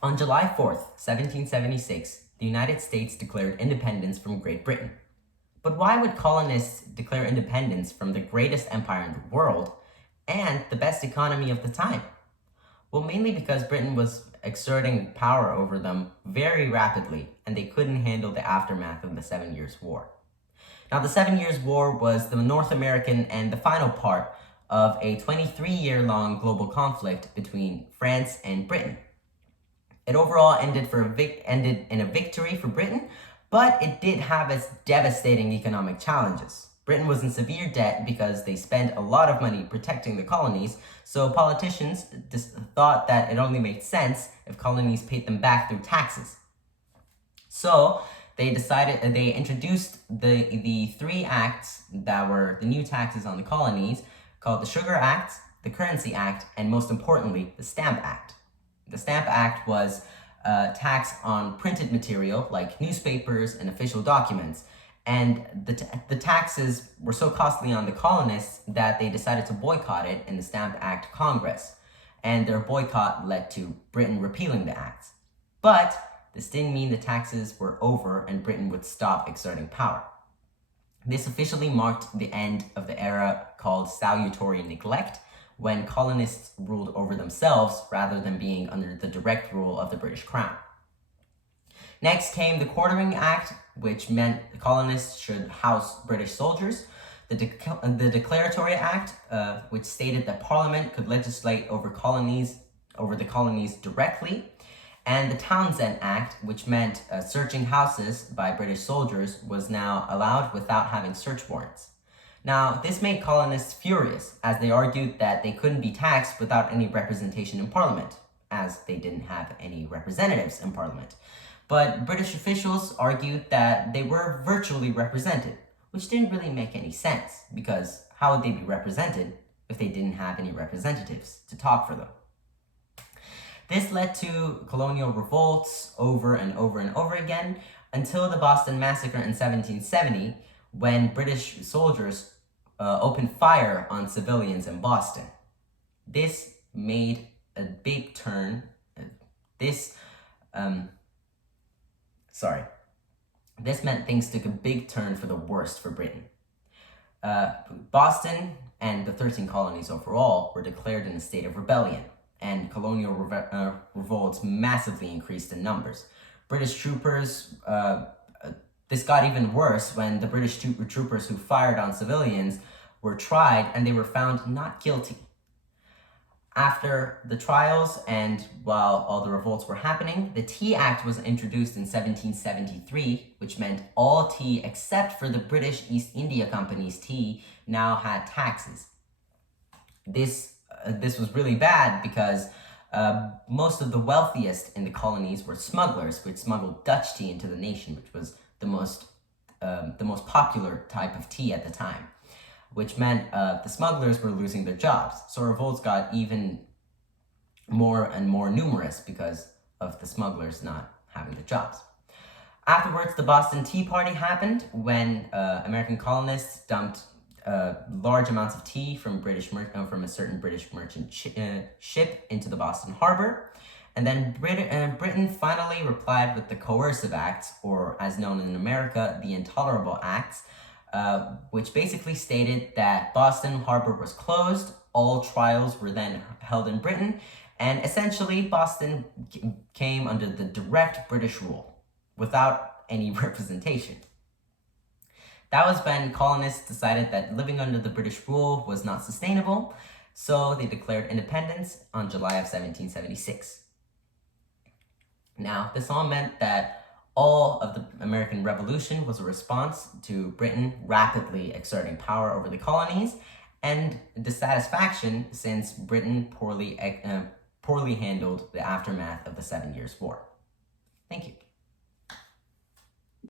On July 4th, 1776, the United States declared independence from Great Britain. But why would colonists declare independence from the greatest empire in the world and the best economy of the time? Well, mainly because Britain was exerting power over them very rapidly, and they couldn't handle the aftermath of the 7 Years' War. Now, the 7 Years' War was the North American and the final part of a 23-year-long global conflict between France and Britain. It overall ended in a victory for Britain, but it did have its devastating economic challenges. Britain was in severe debt because they spent a lot of money protecting the colonies, so politicians thought that it only made sense if colonies paid them back through taxes. So they introduced the three acts that were the new taxes on the colonies, called the Sugar Act, the Currency Act, and most importantly, the Stamp Act. The Stamp Act was a tax on printed material like newspapers and official documents. And the taxes were so costly on the colonists that they decided to boycott it in the Stamp Act Congress. And their boycott led to Britain repealing the acts. But this didn't mean the taxes were over and Britain would stop exerting power. This officially marked the end of the era called salutary neglect, when colonists ruled over themselves rather than being under the direct rule of the British Crown. Next came the Quartering Act, which meant the colonists should house British soldiers. The Declaratory Act, which stated that Parliament could legislate over the colonies directly. And the Townshend Act, which meant searching houses by British soldiers was now allowed without having search warrants. Now, this made colonists furious, as they argued that they couldn't be taxed without any representation in Parliament, as they didn't have any representatives in Parliament. But British officials argued that they were virtually represented, which didn't really make any sense, because how would they be represented if they didn't have any representatives to talk for them? This led to colonial revolts over and over and over again, until the Boston Massacre in 1770, when British soldiers opened fire on civilians in Boston. This made a big turn. This meant things took a big turn for the worst for Britain. Boston and the 13 colonies overall were declared in a state of rebellion, and colonial revolts massively increased in numbers. British troopers, this got even worse when the British troopers who fired on civilians were tried and they were found not guilty. After the trials and while all the revolts were happening, the Tea Act was introduced in 1773, which meant all tea except for the British East India Company's tea now had taxes. This was really bad because most of the wealthiest in the colonies were smugglers, which smuggled Dutch tea into the nation, which was the most popular type of tea at the time, which meant the smugglers were losing their jobs. So revolts got even more and more numerous because of the smugglers not having their jobs. Afterwards, the Boston Tea Party happened when American colonists dumped large amounts of tea from a certain British merchant ship into the Boston Harbor. And then Britain finally replied with the Coercive Acts, or as known in America, the Intolerable Acts, which basically stated that Boston Harbor was closed, all trials were then held in Britain, and essentially Boston came under the direct British rule, without any representation. That was when colonists decided that living under the British rule was not sustainable, so they declared independence on July of 1776. Now, this all meant that all of the American Revolution was a response to Britain rapidly exerting power over the colonies and dissatisfaction since Britain poorly handled the aftermath of the 7 Years' War. Thank you.